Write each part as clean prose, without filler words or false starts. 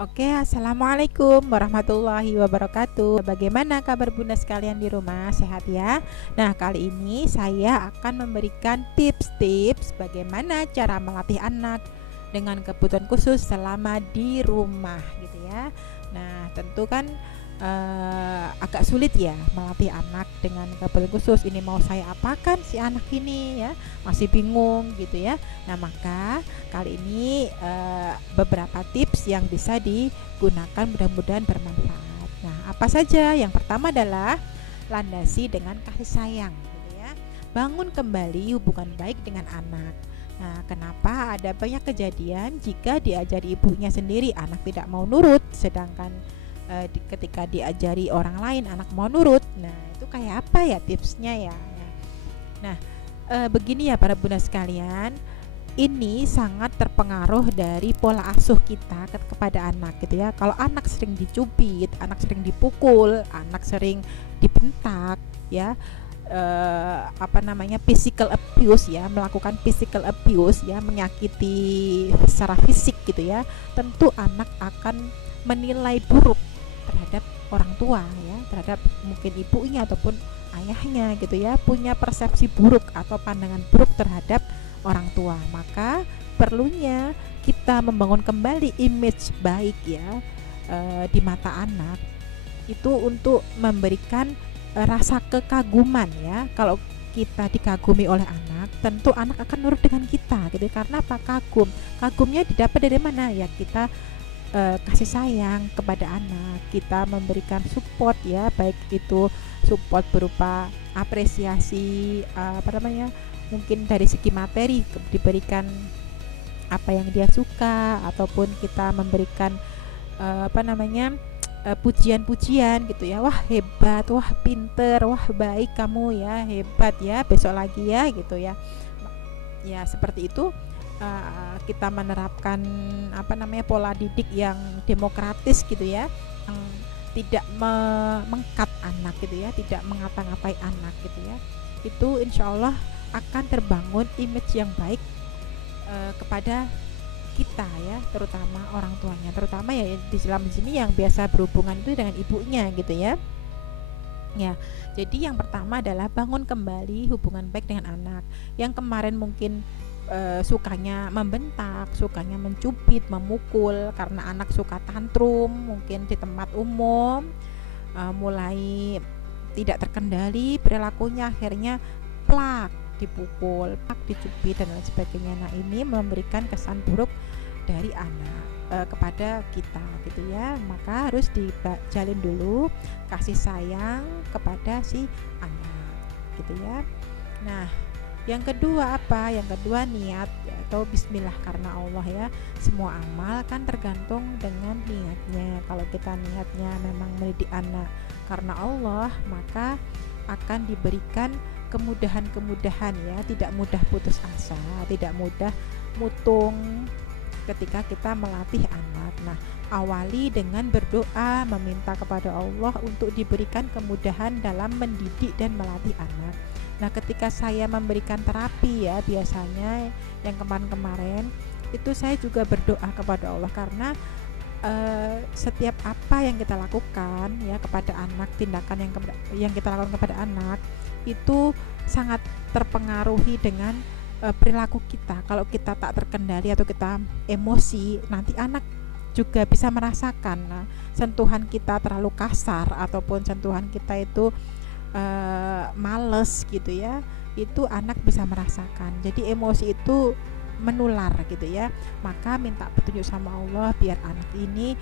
Oke, assalamualaikum warahmatullahi wabarakatuh. Bagaimana kabar bunda sekalian di rumah? Sehat ya? Nah, kali ini saya akan memberikan tips-tips bagaimana cara melatih anak dengan kebutuhan khusus selama di rumah, gitu ya. Nah, tentu kan agak sulit ya melatih anak dengan kebutuhan khusus. Ini mau saya apakan si anak ini ya? Masih bingung gitu ya. Nah, maka kali ini beberapa tips yang bisa digunakan, mudah-mudahan bermanfaat. Nah, apa saja? Yang pertama adalah landasi dengan kasih sayang, gitu ya. Bangun kembali hubungan baik dengan anak. Nah, kenapa ada banyak kejadian jika diajari ibunya sendiri anak tidak mau nurut, sedangkan ketika diajari orang lain anak mau nurut. Nah, itu kayak apa ya tipsnya ya? Nah, begini ya para bunda sekalian, ini sangat terpengaruh dari pola asuh kita kepada anak, gitu ya. Kalau anak sering dicubit, anak sering dipukul, anak sering dibentak, ya, physical abuse ya, melakukan physical abuse ya, menyakiti secara fisik gitu ya, tentu anak akan menilai buruk terhadap orang tua ya, terhadap mungkin ibunya ataupun ayahnya gitu ya, punya persepsi buruk atau pandangan buruk terhadap orang tua. Maka perlunya kita membangun kembali image baik ya di mata anak itu untuk memberikan rasa kekaguman ya. Kalau kita dikagumi oleh anak, tentu anak akan nurut dengan kita gitu. Karena apa? Kagumnya didapat dari mana ya? Kita kasih sayang kepada anak, kita memberikan support ya, baik itu support berupa apresiasi, mungkin dari segi materi diberikan apa yang dia suka, ataupun kita memberikan pujian-pujian gitu ya, wah hebat, wah pinter, wah baik kamu ya, hebat ya, besok lagi ya gitu ya. Ya seperti itu. Kita menerapkan pola didik yang demokratis gitu ya, yang tidak mengkat anak gitu ya, tidak mengata-ngatai anak gitu ya. Itu insya Allah akan terbangun image yang baik kepada kita ya, terutama orang tuanya, terutama ya di dalam sini yang biasa berhubungan itu dengan ibunya gitu ya. Ya, jadi yang pertama adalah bangun kembali hubungan baik dengan anak. Yang kemarin mungkin sukanya membentak, sukanya mencubit, memukul karena anak suka tantrum mungkin di tempat umum, mulai tidak terkendali perilakunya, akhirnya plak, dipukul, plak, dicubit dan lain sebagainya. Nah, ini memberikan kesan buruk dari anak kepada kita gitu ya. Maka harus dijalin dulu kasih sayang kepada si anak gitu ya. Nah, yang kedua apa? Yang kedua niat atau bismillah karena Allah ya. Semua amal kan tergantung dengan niatnya. Kalau kita niatnya memang mendidik anak karena Allah, maka akan diberikan kemudahan-kemudahan ya, tidak mudah putus asa, tidak mudah mutung ketika kita melatih anak. Nah, awali dengan berdoa, meminta kepada Allah untuk diberikan kemudahan dalam mendidik dan melatih anak. Nah, ketika saya memberikan terapi ya, biasanya yang kemarin-kemarin itu saya juga berdoa kepada Allah karena setiap apa yang kita lakukan ya kepada anak, tindakan yang kita lakukan kepada anak itu sangat terpengaruhi dengan perilaku kita. Kalau kita tak terkendali atau kita emosi, nanti anak juga bisa merasakan. Nah, sentuhan kita terlalu kasar ataupun sentuhan kita itu males gitu ya, itu anak bisa merasakan. Jadi emosi itu menular gitu ya. Maka minta petunjuk sama Allah biar anak ini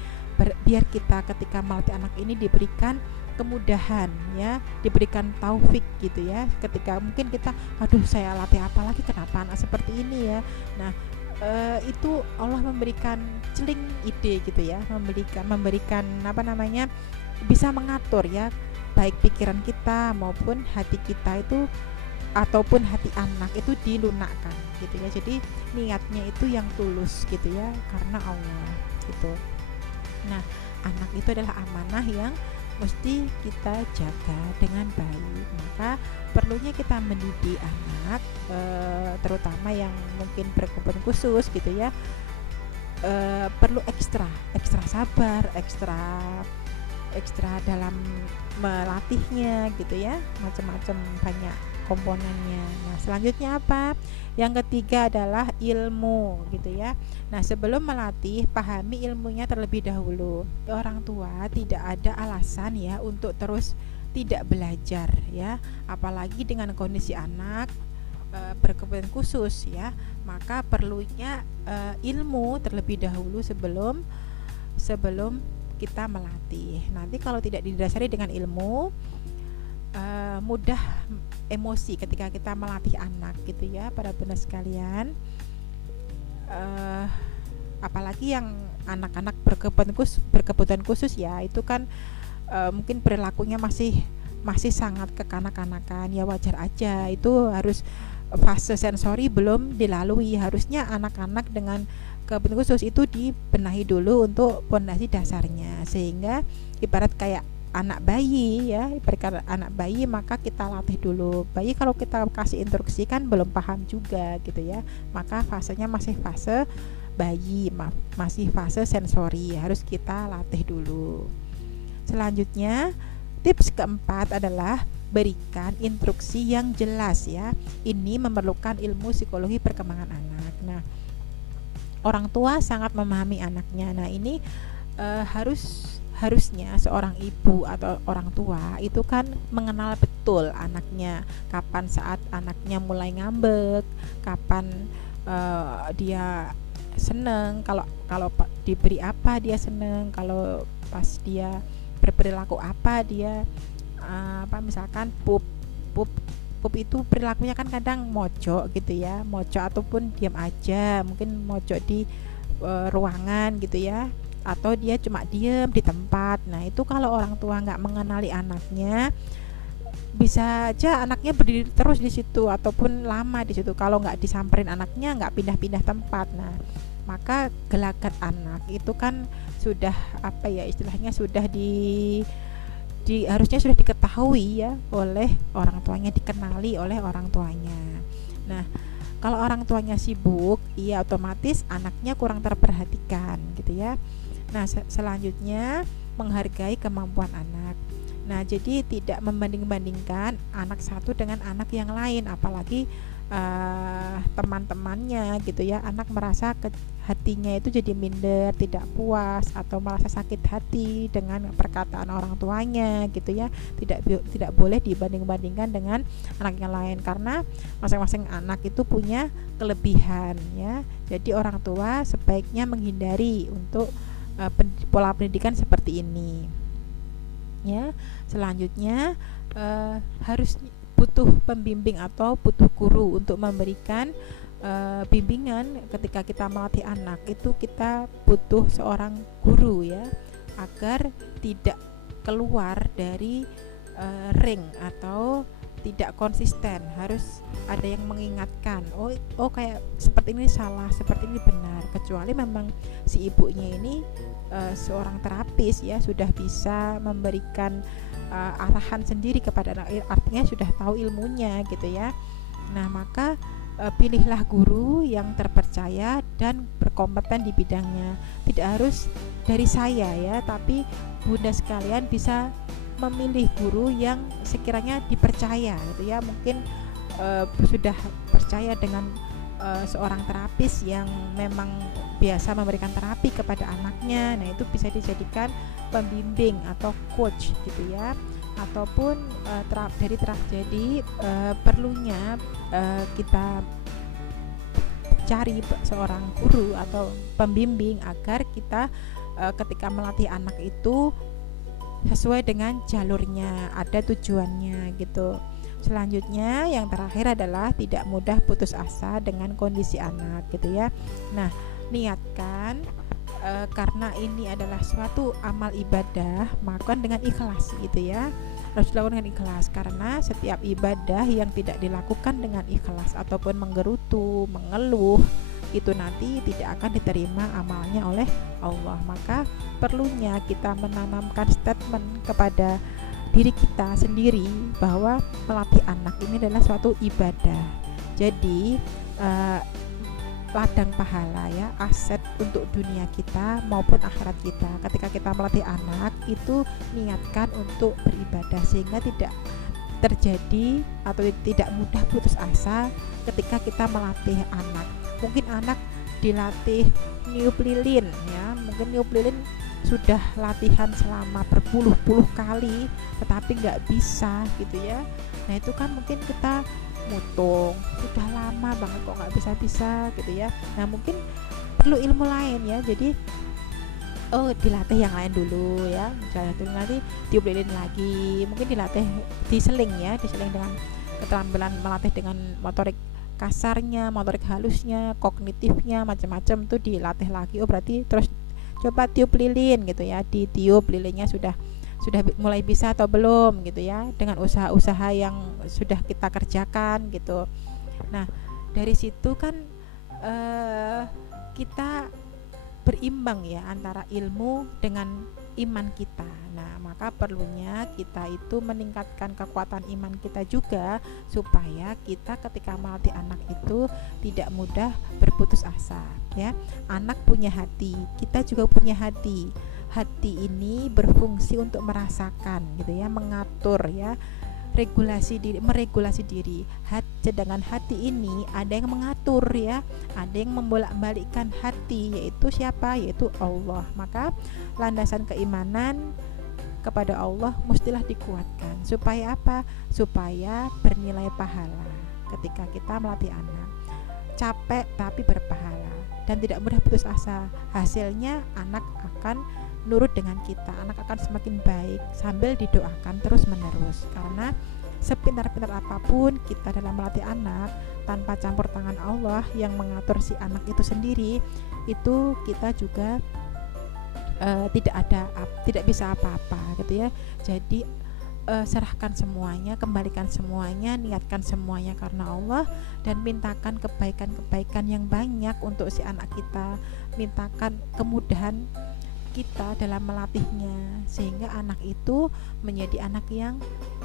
biar kita ketika melatih anak ini diberikan kemudahan ya, diberikan taufik gitu ya. Ketika mungkin kita aduh saya latih apa lagi, kenapa anak seperti ini ya. Nah, itu Allah memberikan celing ide gitu ya, memberikan bisa mengatur ya, baik pikiran kita maupun hati kita itu ataupun hati anak itu dilunakkan gitu ya. Jadi niatnya itu yang tulus gitu ya, karena Allah gitu. Nah, anak itu adalah amanah yang mesti kita jaga dengan baik. Maka perlunya kita mendidik anak terutama yang mungkin berkebutuhan khusus gitu ya, perlu ekstra sabar, ekstra dalam melatihnya gitu ya, macam-macam banyak komponennya. Nah, selanjutnya apa? Yang ketiga adalah ilmu gitu ya. Nah, sebelum melatih, pahami ilmunya terlebih dahulu. Orang tua tidak ada alasan ya untuk terus tidak belajar ya, apalagi dengan kondisi anak berkebutuhan khusus ya, maka perlunya ilmu terlebih dahulu sebelum kita melatih. Nanti kalau tidak didasari dengan ilmu, mudah emosi ketika kita melatih anak gitu ya, para bunda sekalian. Apalagi yang anak-anak berkebutuhan khusus ya, itu kan mungkin perilakunya masih sangat kekanak-kanakan ya, wajar aja. Itu harus fase sensori belum dilalui. Harusnya anak-anak dengan kebutuhan khusus itu dibenahi dulu untuk fondasi dasarnya, sehingga ibarat kayak anak bayi ya, ibarat anak bayi, maka kita latih dulu. Bayi kalau kita kasih instruksi kan belum paham juga gitu ya, maka fasenya masih fase bayi, masih fase sensori, harus kita latih dulu. Selanjutnya, tips keempat adalah berikan instruksi yang jelas ya. Ini memerlukan ilmu psikologi perkembangan anak. Nah, orang tua sangat memahami anaknya. Nah, ini harusnya seorang ibu atau orang tua itu kan mengenal betul anaknya. Kapan saat anaknya mulai ngambek, kapan dia seneng, kalau diberi apa dia seneng, kalau pas dia berperilaku apa dia misalkan pup itu perilakunya kan kadang mojok gitu ya, mojok ataupun diam aja, mungkin mojok di ruangan gitu ya, atau dia cuma diam di tempat. Nah, itu kalau orang tua nggak mengenali anaknya, bisa aja anaknya berdiri terus di situ ataupun lama di situ. Kalau nggak disamperin anaknya, nggak pindah-pindah tempat. Nah, maka gelagat anak itu kan sudah istilahnya sudah harusnya sudah diketahui ya oleh orang tuanya, dikenali oleh orang tuanya. Nah, kalau orang tuanya sibuk, iya otomatis anaknya kurang terperhatikan gitu ya. Nah, selanjutnya menghargai kemampuan anak. Nah, jadi tidak membanding-bandingkan anak satu dengan anak yang lain, apalagi teman-temannya gitu ya. Anak merasa hatinya itu jadi minder, tidak puas, atau merasa sakit hati dengan perkataan orang tuanya gitu ya. Tidak boleh dibanding-bandingkan dengan anak yang lain, karena masing-masing anak itu punya kelebihan ya. Jadi orang tua sebaiknya menghindari untuk pola pendidikan seperti ini ya. Selanjutnya harus butuh pembimbing atau butuh guru untuk memberikan bimbingan. Ketika kita melatih anak itu kita butuh seorang guru ya, agar tidak keluar dari ring atau tidak konsisten. Harus ada yang mengingatkan, oh kayak seperti ini salah, seperti ini benar. Kecuali memang si ibunya ini seorang terapis ya, sudah bisa memberikan arahan sendiri kepada anak, artinya sudah tahu ilmunya gitu ya. Nah, maka pilihlah guru yang terpercaya dan berkompeten di bidangnya. Tidak harus dari saya ya, tapi bunda sekalian bisa memilih guru yang sekiranya dipercaya gitu ya. Mungkin sudah percaya dengan seorang terapis yang memang biasa memberikan terapi kepada anaknya. Nah, itu bisa dijadikan pembimbing atau coach gitu ya, ataupun jadi perlunya kita cari seorang guru atau pembimbing agar kita ketika melatih anak itu sesuai dengan jalurnya, ada tujuannya gitu. Selanjutnya yang terakhir adalah tidak mudah putus asa dengan kondisi anak gitu ya. Nah, niatkan karena ini adalah suatu amal ibadah, maka dengan ikhlas gitu ya. Harus dilakukan dengan ikhlas, karena setiap ibadah yang tidak dilakukan dengan ikhlas ataupun menggerutu, mengeluh, itu nanti tidak akan diterima amalnya oleh Allah. Maka perlunya kita menanamkan statement kepada diri kita sendiri bahwa melatih anak ini adalah suatu ibadah. Jadi ladang pahala ya, aset untuk dunia kita maupun akhirat kita. Ketika kita melatih anak itu niatkan untuk beribadah sehingga tidak terjadi atau tidak mudah putus asa ketika kita melatih anak. Mungkin anak dilatih niup lilin ya, mungkin niup lilin sudah latihan selama berpuluh-puluh kali tetapi nggak bisa gitu ya. Nah itu kan mungkin kita mutung, sudah lama banget kok nggak bisa-bisa gitu ya. Nah mungkin perlu ilmu lain ya, jadi dilatih yang lain dulu ya, misalnya dulu nanti tiup lilin lagi, mungkin dilatih diseling ya, diseling dengan keterampilan melatih dengan motorik kasarnya, motorik halusnya, kognitifnya, macam-macam tuh dilatih lagi. Berarti terus coba tiup lilin gitu ya, ditiup lilinnya sudah mulai bisa atau belum gitu ya, dengan usaha-usaha yang sudah kita kerjakan gitu. Nah dari situ kan kita berimbang ya antara ilmu dengan iman kita. Nah maka perlunya kita itu meningkatkan kekuatan iman kita juga, supaya kita ketika melatih anak itu tidak mudah berputus asa ya. Anak punya hati, kita juga punya hati. Hati ini berfungsi untuk merasakan gitu ya, mengatur ya, meregulasi diri. Sedangkan hati ini ada yang mengatur ya, ada yang membolak-balikkan hati, yaitu siapa? Yaitu Allah. Maka landasan keimanan kepada Allah mestilah dikuatkan. Supaya apa? Supaya bernilai pahala ketika kita melatih anak. Capek tapi berpahala dan tidak mudah putus asa. Hasilnya anak akan nurut dengan kita, anak akan semakin baik sambil didoakan terus menerus. Karena sepintar-pintar apapun kita dalam melatih anak, tanpa campur tangan Allah yang mengatur si anak itu sendiri, itu kita juga tidak bisa apa-apa gitu ya. Jadi serahkan semuanya, kembalikan semuanya, niatkan semuanya karena Allah, dan mintakan kebaikan-kebaikan yang banyak untuk si anak kita, mintakan kemudahan kita dalam melatihnya sehingga anak itu menjadi anak yang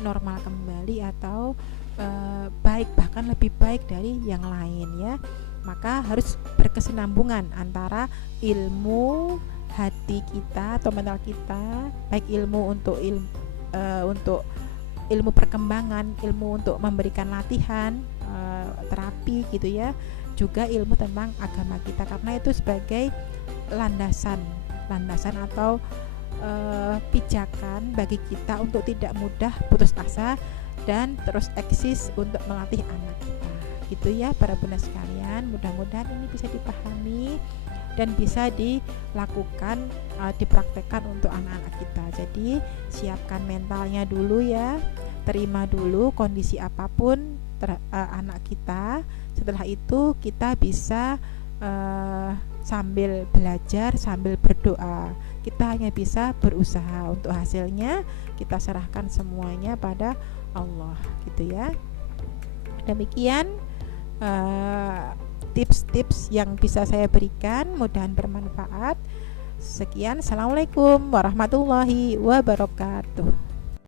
normal kembali atau baik, bahkan lebih baik dari yang lain ya. Maka harus berkesinambungan antara ilmu hati kita atau mental kita, baik ilmu untuk ilmu perkembangan, ilmu untuk memberikan latihan, terapi gitu ya, juga ilmu tentang agama kita, karena itu sebagai landasan atau pijakan bagi kita untuk tidak mudah putus asa dan terus eksis untuk melatih anak kita gitu ya para bunda sekalian. Mudah-mudahan ini bisa dipahami dan bisa dilakukan, dipraktekkan untuk anak-anak kita. Jadi siapkan mentalnya dulu ya, terima dulu kondisi apapun anak kita. Setelah itu kita bisa sambil belajar, sambil berdoa. Kita hanya bisa berusaha, untuk hasilnya kita serahkan semuanya pada Allah gitu ya. Demikian tips-tips yang bisa saya berikan, mudah-mudahan bermanfaat. Sekian, assalamualaikum warahmatullahi wabarakatuh.